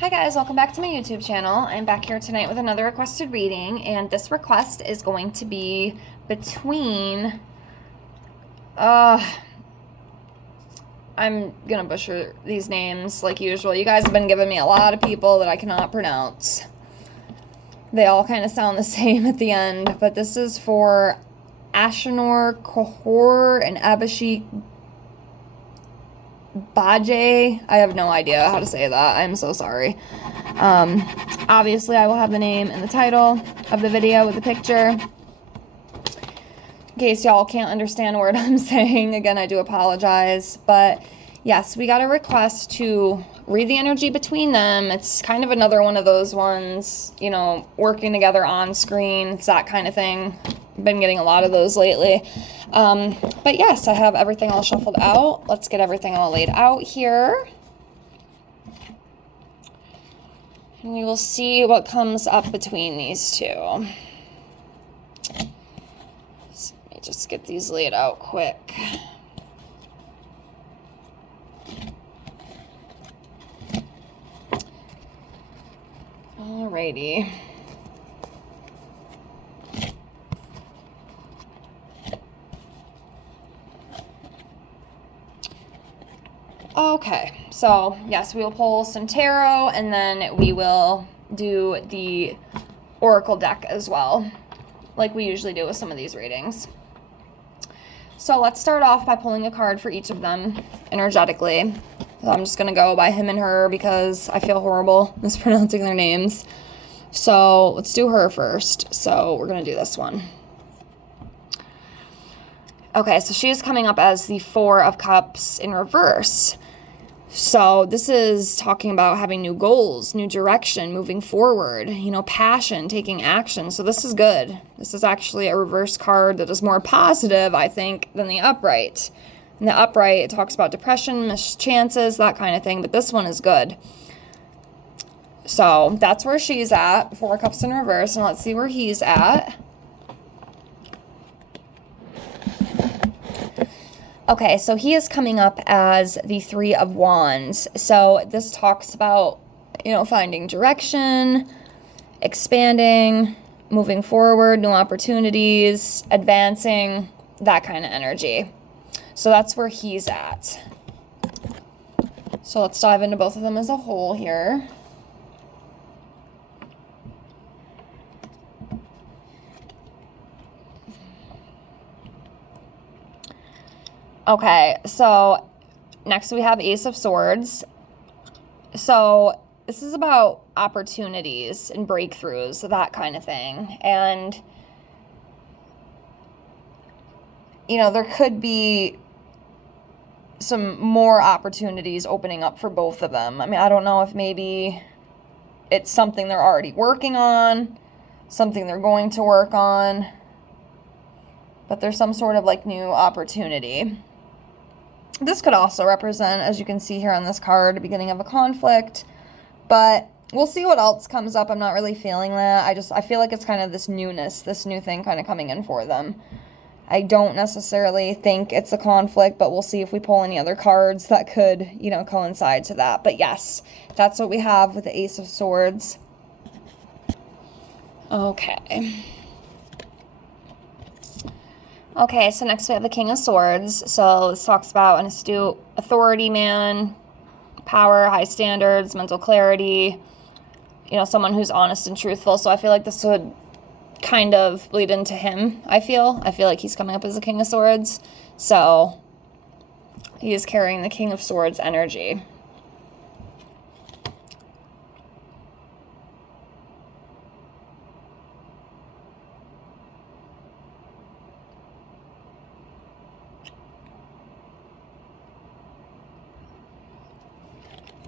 Hi guys, welcome back to my YouTube channel. I'm back here tonight with another requested reading, and this request is going to be between, I'm gonna butcher these names like usual. You guys have been giving me a lot of people that I cannot pronounce. They all kind of sound the same at the end, but this is for Ashnoor, Kohor, and Abhishek, bajaj. I have no idea how to say that. I'm so sorry. Obviously, I will have the name and the title of the video with the picture. In case y'all can't understand a word I'm saying, again, I do apologize. But yes, we got a request to read the energy between them. It's kind of another one of those ones, you know, working together on screen. It's that kind of thing. Been getting a lot of those lately. But yes, I have everything all shuffled out. Let's get everything all laid out here. And we will see what comes up between these two. So let me just get these laid out quick. Alrighty. Okay, so yes, we will pull some tarot and then we will do the oracle deck as well, like we usually do with some of these readings. So let's start off by pulling a card for each of them energetically. So I'm just going to go by him and her because I feel horrible mispronouncing their names. So let's do her first. So we're going to do this one. Okay, so she is coming up as the Four of Cups in reverse. So this is talking about having new goals, new direction, moving forward, you know, passion, taking action. So this is good. This is actually a reverse card that is more positive, I think, than the upright. In the upright, it talks about depression, missed chances, that kind of thing, but this one is good. So that's where she's at, Four of Cups in reverse, and let's see where he's at. Okay, so he is coming up as the Three of Wands. So this talks about, you know, finding direction, expanding, moving forward, new opportunities, advancing, that kind of energy. So that's where he's at. So let's dive into both of them as a whole here. Okay, so next we have Ace of Swords. So this is about opportunities and breakthroughs, that kind of thing. And, you know, there could be some more opportunities opening up for both of them. I mean, I don't know if maybe it's something they're already working on, something they're going to work on, but there's some sort of like new opportunity. This could also represent, as you can see here on this card, the beginning of a conflict, but we'll see what else comes up. I'm not really feeling that. I feel like it's kind of this newness, this new thing kind of coming in for them. I don't necessarily think it's a conflict, but we'll see if we pull any other cards that could, you know, coincide to that. But yes, that's what we have with the Ace of Swords. Okay. Okay, so next we have the King of Swords. So this talks about an astute authority man, power, high standards, mental clarity, you know, someone who's honest and truthful. So I feel like this would kind of bleed into him, I feel like he's coming up as the King of Swords. So he is carrying the King of Swords energy.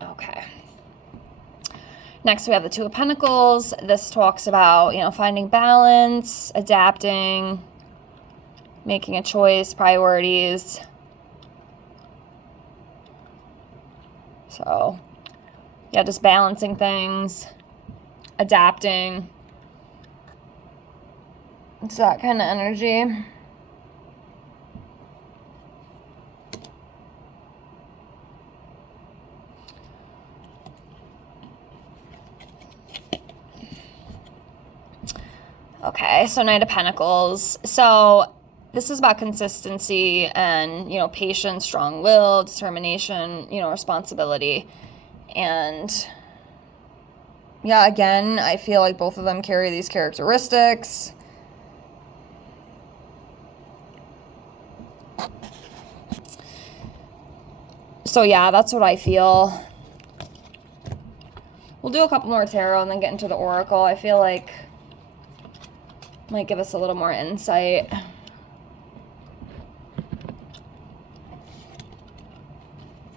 Okay. Next, we have the Two of Pentacles. This talks about, you know, finding balance, adapting, making a choice, priorities. So, yeah, just balancing things, adapting. It's that kind of energy. Okay, so Knight of Pentacles. So this is about consistency and, patience, strong will, determination, responsibility. And yeah, again, I feel like both of them carry these characteristics. So yeah, that's what I feel. We'll do a couple more tarot and then get into the oracle. I feel like it might give us a little more insight.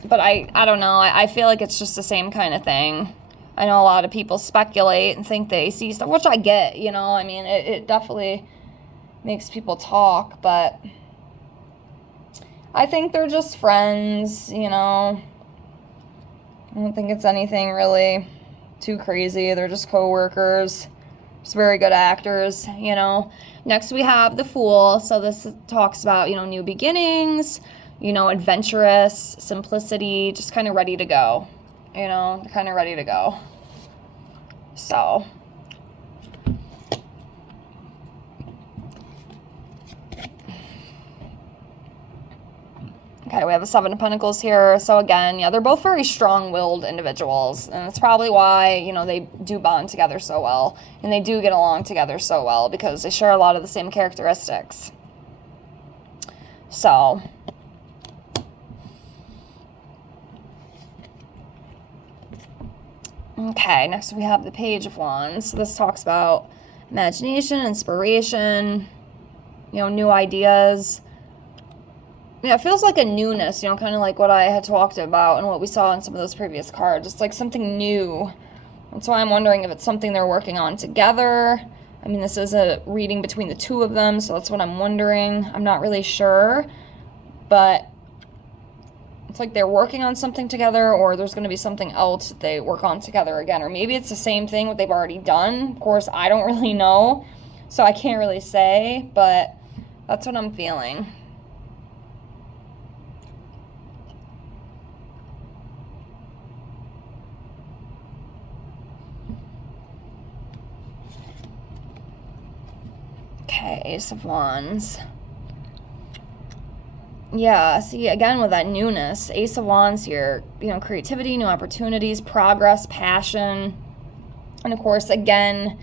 But I don't know. I feel like it's just the same kind of thing. I know a lot of people speculate and think they see stuff, which I get, I mean, it definitely makes people talk, but I think they're just friends, I don't think it's anything really too crazy. They're just co-workers, just very good actors, Next we have the Fool. So this talks about, new beginnings, adventurous, simplicity, just kind of ready to go, kind of ready to go. So okay, we have a Seven of Pentacles here. So again, yeah, they're both very strong-willed individuals. And that's probably why, they do bond together so well. And they do get along together so well because they share a lot of the same characteristics. So okay, next we have the Page of Wands. So this talks about imagination, inspiration, new ideas. Yeah, it feels like a newness, kind of like what I had talked about and what we saw in some of those previous cards. It's like something new. That's why I'm wondering if it's something they're working on together. I mean, this is a reading between the two of them, so that's what I'm wondering. I'm not really sure, but it's like they're working on something together, or there's going to be something else that they work on together again. Or maybe it's the same thing what they've already done. Of course, I don't really know, so I can't really say, but that's what I'm feeling. Okay, Ace of Wands. Yeah, see, again, with that newness, Ace of Wands here, creativity, new opportunities, progress, passion. And of course, again,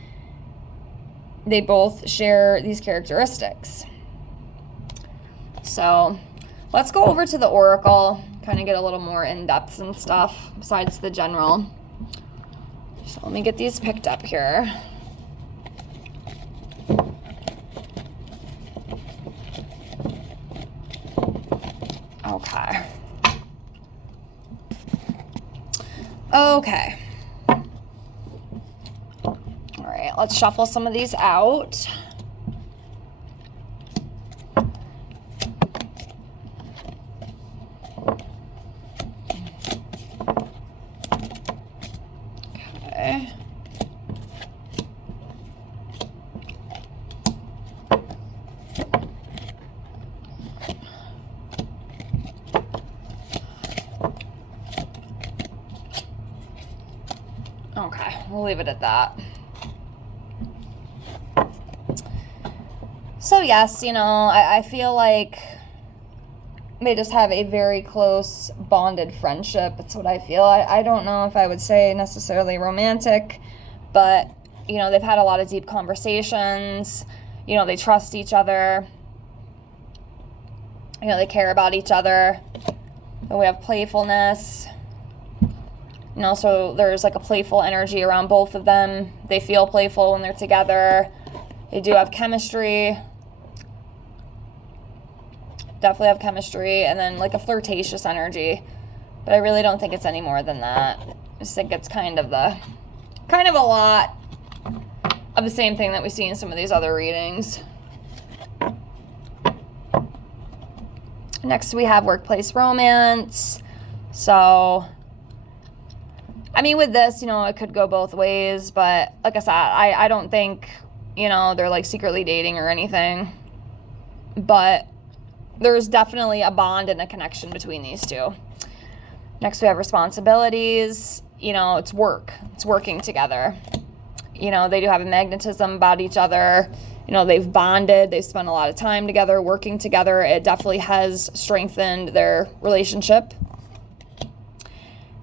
they both share these characteristics. So let's go over to the oracle, kind of get a little more in-depth and stuff besides the general. So let me get these picked up here. Okay. Okay. All right, let's shuffle some of these out. Okay. Okay, we'll leave it at that. So yes, I feel like they just have a very close bonded friendship. It's what I feel. I don't know if I would say necessarily romantic, but, they've had a lot of deep conversations. They trust each other. They care about each other. And we have playfulness. So there's like a playful energy around both of them. They feel playful when they're together. They do have chemistry. Definitely have chemistry. And then like a flirtatious energy. But I really don't think it's any more than that. I just think it's kind of a lot of the same thing that we see in some of these other readings. Next we have workplace romance. So I mean, with this, it could go both ways, but like I said, I don't think, they're like secretly dating or anything, but there's definitely a bond and a connection between these two. Next, we have responsibilities. It's work. It's working together. You know, they do have a magnetism about each other. You know, they've bonded. They've spent a lot of time together, working together. It definitely has strengthened their relationship.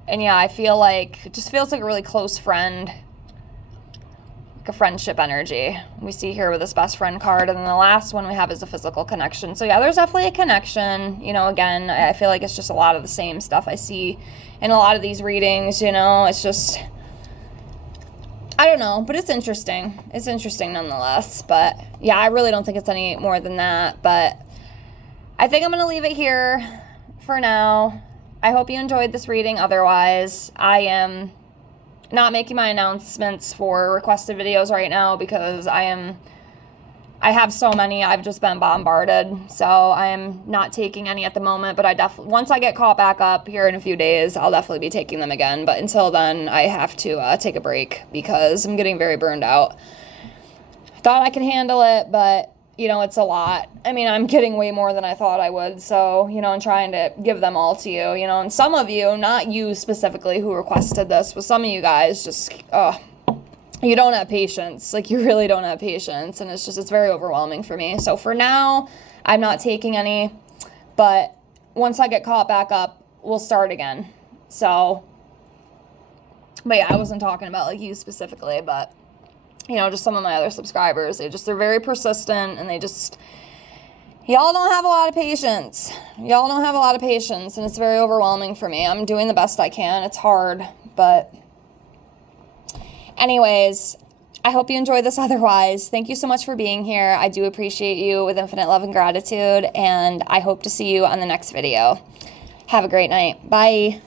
And yeah, I feel like, it just feels like a really close friend, like a friendship energy. We see here with this best friend card. And then the last one we have is a physical connection. So yeah, there's definitely a connection. You know, again, I feel like it's just a lot of the same stuff I see in a lot of these readings. You know, it's just, I don't know, but it's interesting. It's interesting nonetheless. But yeah, I really don't think it's any more than that. But I think I'm going to leave it here for now. I hope you enjoyed this reading. Otherwise, I am not making my announcements for requested videos right now because I have so many. I've just been bombarded. So I am not taking any at the moment, but once I get caught back up here in a few days, I'll definitely be taking them again. But until then, I have to take a break because I'm getting very burned out. I thought I could handle it, but you know, it's a lot. I mean, I'm getting way more than I thought I would. So, you know, I'm trying to give them all to you, you know, and some of you, not you specifically who requested this, but some of you guys just, you don't have patience. Like, you really don't have patience. And it's very overwhelming for me. So for now, I'm not taking any, but once I get caught back up, we'll start again. So, but yeah, I wasn't talking about like you specifically, but you know, just some of my other subscribers, they're very persistent, and y'all don't have a lot of patience. Y'all don't have a lot of patience, and it's very overwhelming for me. I'm doing the best I can. It's hard, but anyways, I hope you enjoyed this otherwise. Thank you so much for being here. I do appreciate you with infinite love and gratitude, and I hope to see you on the next video. Have a great night. Bye.